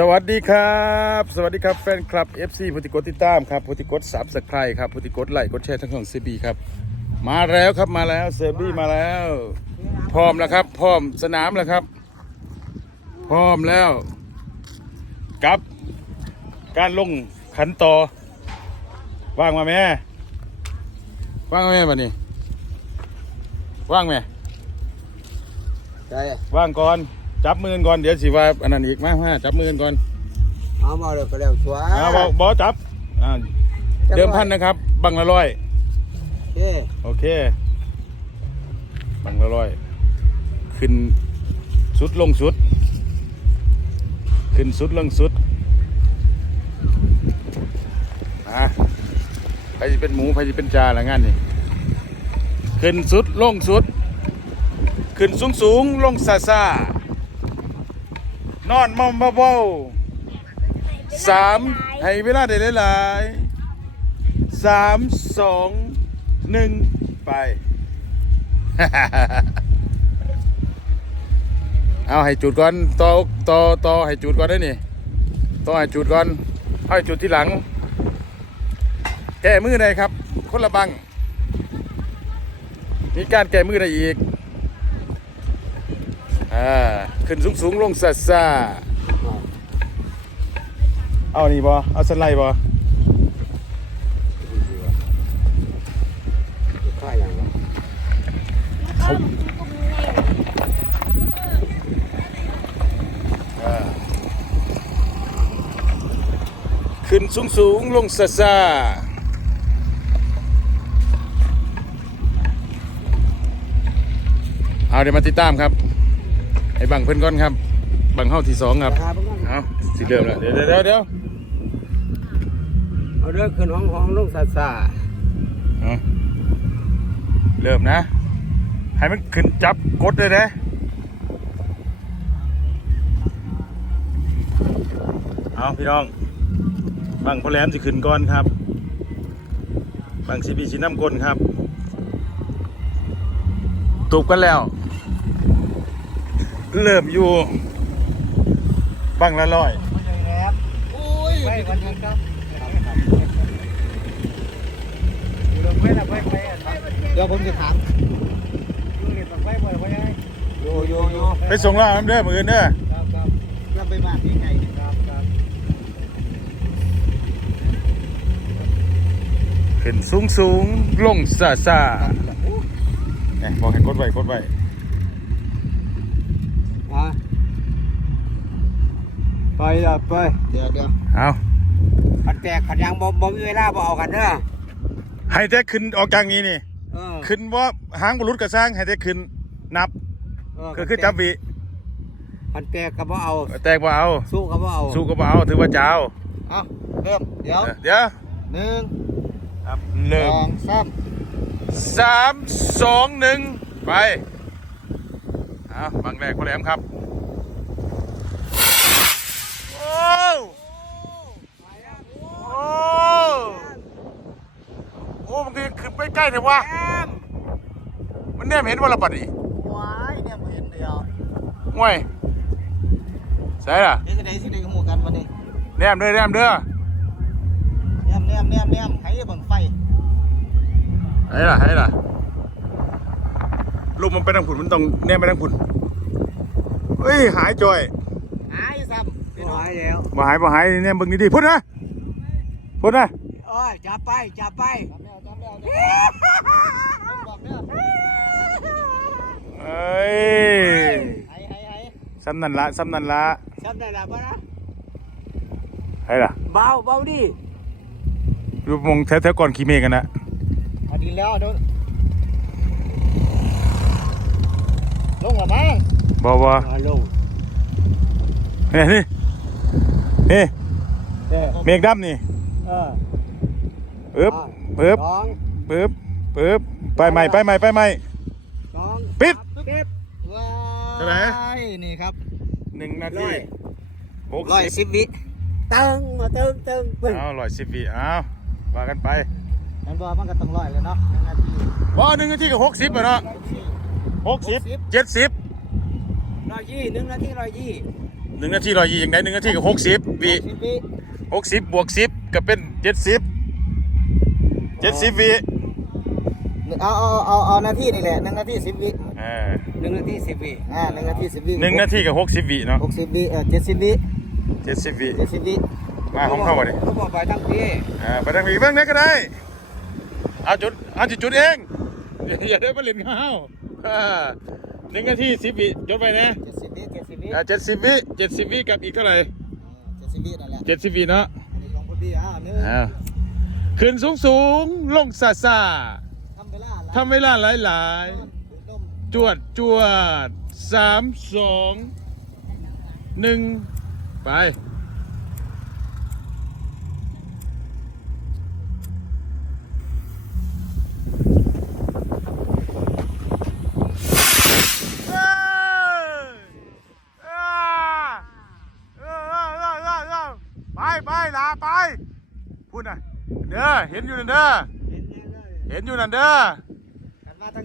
สวัสดีครับ สวัสดีครับแฟนคลับ FC ผู้ที่กดติดตามครับผู้ที่กดซับสไครต์ครับผู้ที่กดไลค์กดแชร์ทั้งของเซบีครับมาแล้วครับมาแล้วเซบีมาแล้ว พร้อมแล้วครับ พร้อมสนามแล้วครับ พร้อมแล้วกับการลงขันต่อว่างมาแม่ว่างมาแม่บัดนี้ว่างไหมใช่ว่างก่อน จับมือกันก่อนเดี๋ยวสิว่าอันนั้นอีกมามาจับมือกันก่อนเอามาเลยก็แล้วชัวร์อ่าบอบอจับอ่าเดิมพันนะครับ บังละร้อยเฮ้โอเค บังละร้อย ขึ้นสุดลงสุด ขึ้นสุดลงสุดอะใครจะเป็นหมูใครจะเป็นจาละงานนี่ขึ้นสุดลงสุด ขึ้นสูงสูงลงซาซา นอนมอมเบาๆสามให้เวลาได้หลายๆสามสองหนึ่งไป เอาให้จุดก่อนต่อต่อต่อให้จุดก่อนได้นี่ต่อให้จุดก่อนให้จุดที่หลัง แก้มือได้ครับ คนละบัง มีการแก้มือได้อีก อ่าขึ้นสูงสูงๆลงซาซาเอานี่บอเอาสไลด์บอข้าอย่างวะเขาอ่าขึ้นสูงสูงๆลงซาซาเอาเดี๋ยวมาติดตามครับ ไอ้บังเพื่อนก้อนครับ บังเข้าที่สองครับราคาเพิ่งกันเอาสิเริ่มแล้วเดี๋ยวเดี๋ยวเดี๋ยวเดี๋ยวเอาเรื่องขึ้นห้องห้องลงซาซาเอาเริ่มนะ ให้มันขึ้นจับกดเลยนะเอาพี่น้อง บังพอแหลมสิขึ้นก่อนครับ บังซีบีสีน้ำกลครับ ตูบกันแล้ว เริ่มอยู่บังละร้อยไปวันนี้ครับเดี๋ยวผมจะถามโยโยโยไปส่งแล้วน้ำเด้อมืออื่นเด้อครับครับรับไปบ้านที่ไงครับครับขึ้นสูงสูงลงซาซาเนี่ยบอกให้กดไว้กดไว้ อะ ไปละไป เดี๋ยวเดี๋ยวเอาขันแตกขันยางบ่บ่มีเวลาบ่เอากันเด้อให้แต่ขึ้นออกจากนี้นี่ เออขึ้นว่าหางบรุษกระสร้างให้แต่ขึ้นนับเออก็คือจับวิขันแตกก็บ่เอา แตกว่าเอา สู้ก็บ่เอาสู้ก็บ่เอาถือว่าเจ้าเอาเริ่มเดี๋ยวเดี๋ยวหนึ่งครับสเริ่อมงสามสามสองหนึ่งไปเอาบังแรกพ่อแหลมครับโอ้โอ้โอ้มันคือ ขึ้นไปใกล้แต่ว่ามันแนมเห็นว่าละปัดนี่ว้ายเนี่ยบ่เห็นเดียวห่วยใช่ล่ะเดี๋ยวจะได้สิได้ขโมยกันวันนี้แนมเด้อแนมเด้อแนมแนมแนมแนมให้เบิ่งไฟให้ล่ะให้ล่ะลูกมันไปทางผุนมันต้องแนมไปทางผุนเฮ้ยหายจอยหายซ้ำหายแล้วบ่หายบ่หายแนมเบิ่งดีๆพุ่นนะพุ่นนะโอ้ยจับไปจับไป จับแล้วจับแล้วบอกเด้อเอ้ยให้ให้ให้ซ้ำนั่นละซ้ำนั่นละซ้ำได้แล้วป่ะนะให้ล่ะเบาเบาดิรูปมงแถวๆก่อนขี่เมฆกันนะพอดีแล้วเดี๋ยวลงหรือมั้งบ่บ่ลงนี่นี่นี่เด้อเมฆดำนี่เออปึ๊บปึ๊บสอง ปึ๊บปึ๊บไปใหม่ไปใหม่ไปใหม่ สองปิดปิดว้าเท่าไหร่ยนี่ครับหนึ่งนาร้ทีอยหกร้อยสิบสิบวิตึงมาตึงตึงปึ้งเอาร้อยสิบวิเอาว่ากันไปมันบอกมันก็ต้องร้อยแล้วเนาะหนึ่งนาที ว่าหนึ่งนาทีกับหกสิบอะเนาะหกสิบเจ็ดสิบร้อยยี่หนึ่งนาทีร้อยยี่หนึ่งนาทีร้อยยี่อย่างไรหนึ่งนาทีกับหกสิบวิสิบวิหกสิบบวกสิบก็เป็นเจ็ดสิบเจ็ดสิบวิ เอาเอาเอาเอานาทีนี่แหละหนึ่งนาทีสิบวิอ่าหนึ่งนาทีสิบวิอ่าหนึ่งนาทีสิบวิหนึ่งนาทีกับหกสิบวิเนาะหกสิบวิเออเจ็ดสิบวิเจ็ดสิบวิเจ็ดสิบวิมาของเข้ามาดิเขาบอกไปทั้งปีอ่าไปทางอีกเบ้างนะก็ได้เอาจุดเอาจุดจุดเองอย่าอย่าได้มาเล่นข้าวอ่าหนึ่งนาทีสิบวิจดไปนะเจ็ดสิบวิเจ็ดสิบวิอ่าเจ็ดสิบวิเจ็ดสิบวิกับอีกเท่าไหร่เจ็ดสิบวินั่นแหละเจ็ดสิบวิเนาะนี่ของพี่อ่าหนึ่งอ้าวขึ้นสูงสูงลงซาซา ทำเวลาทำเวลาหลายหลายนมๆจวดจวดสามสองหนึ่งไป ไปไปลาไปพูดน่ะเด้อเห็นอยู่นั่นเด้อเห็นแน่เลยเห็นอยู่นั่นเด้อกั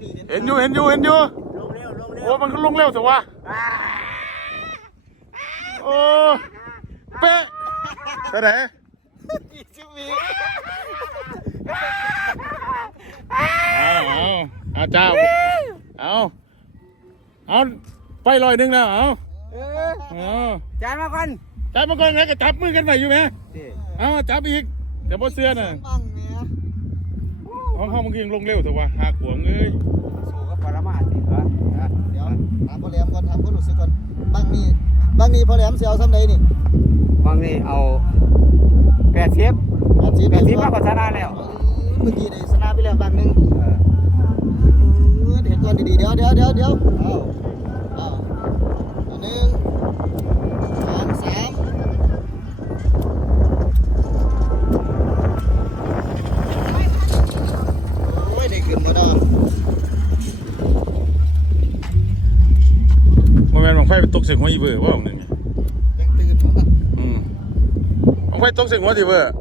นว่าทางนี้เห็นอยู่เห็นอยู่เห็นอยู่ลงเร็วลงเร็วโอ้มันก็ลงเร็วสิวะโอ้เป๊ะเท่าไหร่ยี่สิบวิเอาเอาเอาเจ้าเอาเอาไปลอยหนึ่งแล้วเอาเออเอาจ่ายมาก่อนจับมาก่อนไงก็จับมือกันไปอยู่ไหมดิเอาจับอีกเดี๋ยวบอเสื้อน่ะ บังเนี่ยห้องห้องมันก็ยังลงเร็วสิวะหักหัวเงยสู้กับปรมาสิเหรอเดี๋ยวถามพ่อแหลมก่อนถามพ่อหลุดสึกก่อนบางนี่บางนี่พ่อแหลมเสียวซ้ำใดนี่บางนี่เอาแปดสิบอาชีพแปดสิบมากกว่าชนะแล้วเมื่อกี้ได้ชนะไปแล้วบางหนึงเออเห็นก่อนดีๆเดี๋ยวเดี๋ยวเดี๋ยวเดี๋ยวเอาเอาอันหนึ่ง สียงหัวอีเบอร์ว่าของหนึ่งไงยังตื่นมาอืมบังไฟตกเสียงหัวอีเบอร์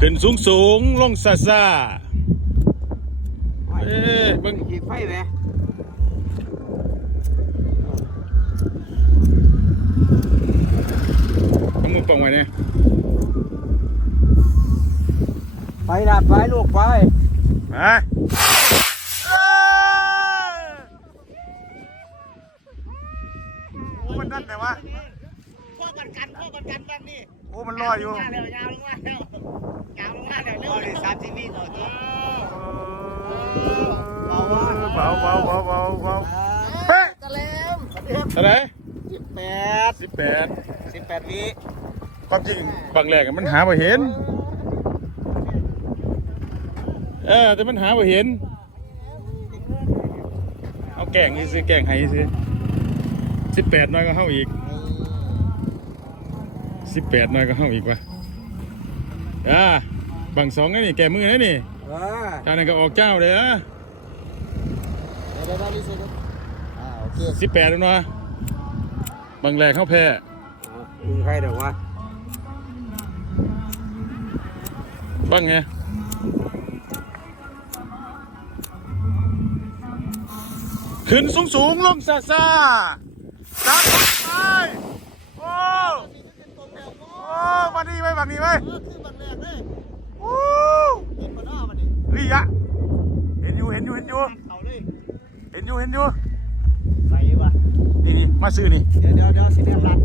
ขึ้นสูงสูงลงซาซาเอ้ยเบิ่งขีดไฟไหมเอามืองไว้เนี่ย ไฟดับไฟลูกไฟมาเอ้ยโอ้มันนั่นแต่ว่าพ่อกันกันพ่อกันกันบ้างนี่โอ้มันลอยอยู่ยาวเร็วยาวลงมาเร็วยาวลงมาเร็วเร็วเลยสามสิบวิต่อตัวเบาเบาเบาเบาเบาเบาเป๊ะตะแหลมเท่าไหร่สิบแปดสิบแปดสิบแปดวิความจริงบางแรกอะมันหาบ่เห็น เออ แต่มันหาบ่เห็น เอาแก่งนี่ซื้อแก่งให้ซื้อสิบแปดน้อยก็เข้าอีกสิบแปดน้อยก็เข้าอีกวะอ่าบางสองนี่แก่มือนะนี่เออทางนั้นก็ออกเจ้าเลยนะเดี๋ยวเดี๋ยวเดี๋ยวรีเซ็ตอ่าโอเคสิบแปดแล้วเนาะบางแรกเข้าแพ้มึงใครเดี๋ยววะบ้างไง ขึ้นสูงสูงๆลงซาซาตามไปโอ้โอ้มาดีไหมมาดีไหมเออคือบางแรกเลยโอ้เห็นมาหน้ามันนี่เฮ้ยอะเห็นอยู่เห็นอยู่เห็นอยู่เขาเลยเห็นอยู่เห็นอยู่ใส่วะนี่นี่มาซื้อนี่เดี๋ยวเดี๋ยวเดี๋ยวสิเรียบรัด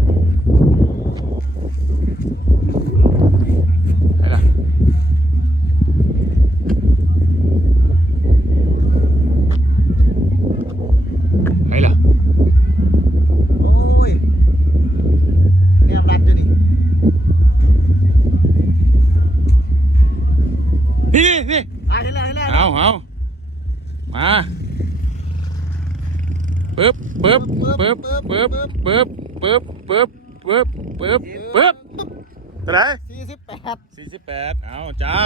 เห็นแล้วเห็นแล้วเอาเอามาปึ๊บปึ๊บปึ๊บปึ๊บปึ๊บปึ๊บปึ๊บปึ๊บปึ๊บปึ๊บเท่าไหร่สี่สิบแปดสี่สิบแปดเอาเจ้า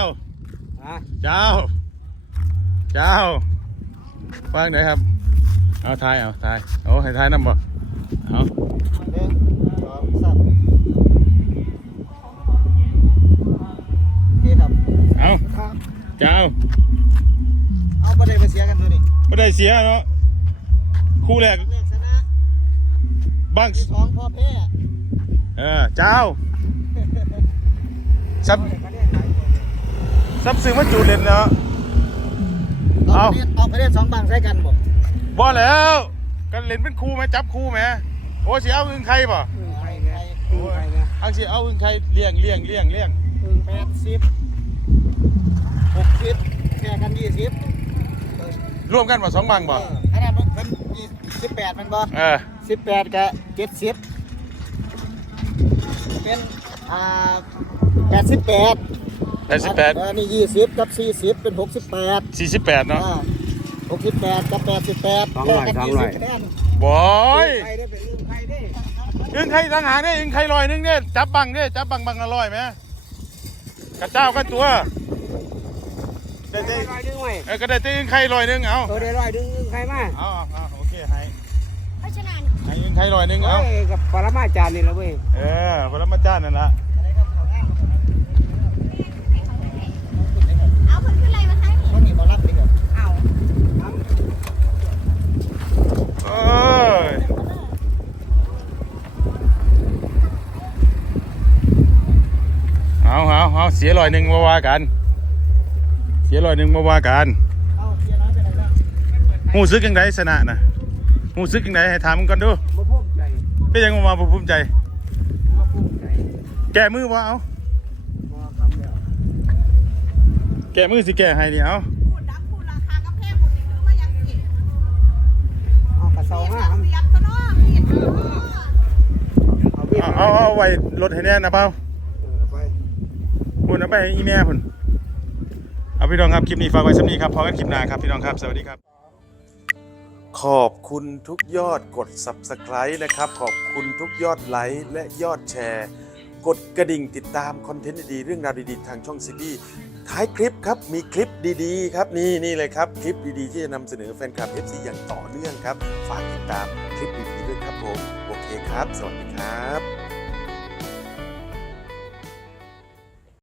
เจ้า เจ้าฟังไหนครับ เอาทายเอาทายเอาให้ทายน้ำบ่เอาหนึ่งสองสามเอาเจ้า ก็ได้เสียเนาะคู่แรกเลขชนะบ้างที่สองพ่อแพ้เออเจ้าซับซับซื้อมาจูดเล่นเนาะ เอา เอาไปเล่นเอาไปเล่นสองบังใส่กันบ่บ่แล้วกันเล่นเป็นคู่ไหมจับคู่ไหมโอ้สิเอาอึ้งใครป่ะอึ้งไข่ไงอึ้งไข่ไงอังสิเอาอึ้งใครเลี้ยงเลี้ยงเลี้ยงเลี้ยงอึ้งแปดสิบหกสิบแค่กันยี่สิบ ร่วมกันบ่สองบังบ่ขนาดมันเป็นยี่สิบแปดมันบ่เออสิบแปดกับเจ็ดสิบเป็นอ่าแปดสิบแปดแปดสิบแปดอันนี้ยี่สิบกับสี่สิบเป็นหกสิบแปดสี่สิบแปดเนาะหกสิบแปดกับแปดสิบแปดสองร้อยสองร้อยบอยไข่ได้เป็นอึ้งไข่ได้อึ้งใครทหารเนี่ยอึ้งใครลอยหนึงเนี่ยจับบังเนี่ยจับบังบังละลอยไหมกระเจ้ากันตัว ได้ได้ได้ร้อยดึงไว้เออก็ได้แต่อึ้งใครลอยหนึงเอาเออได้ร้อยดึงอึ้งไข่มาเอาเอาเอาโอเคให้เพราะฉะนั้นให้อึ้งใครลอยหนึงเอา เอ้ยกับปรมาจารย์นี่แหละเว้ยเออพระมาจ้านั่นละเอาคนขึ้นอะไรมาใช้คนนี้มารับเลยครับเอาเอ้ยเอาเอาเอาเสียลอยหนึ่งมาว่ากันเสียลอยหนึ่งมาว่ากันเอาเสียน้อยไปไหนแล้วหูซึกยังไงสนะนะหูซึกยังไงให้ถามมึงก่อนดูมาพุ่มใจเป็นยังมาบ่ภูมิใจมาพุ่มใจแกมือว่าเอามาคำเดียวแกมือสิแกให้นี่เอาพูดดังพูดราคากาแฟหมดนี่ถือมายังอีกเอากระเซาห้าเสียบก็เนาะมีดเออเอาพี่เอาเอาเอาไว้รถให้แน่นะเปล่าไปคุณเอาไปให้อีแม่คุณ เอาพี่น้องครับคลิปนี้ฝากไว้สำนีครับพอกันคลิปหน้าครับพี่น้องครับสวัสดีครับ ขอบคุณทุกยอดกด Subscribe นะครับ ขอบคุณทุกยอดไลค์และยอดแชร์ กดกระดิ่งติดตามคอนเทนต์ดีๆเรื่องราวดีๆทางช่องซีบีท้ายคลิปครับมีคลิปดีๆ ครับนี่นี่เลยครับคลิปดีๆ ที่จะนำเสนอแฟนคลับ FC อย่างต่อเนื่องครับ ฝากติดตามคลิปดีๆด้วยครับผมโอเคครับ สวัสดีครับ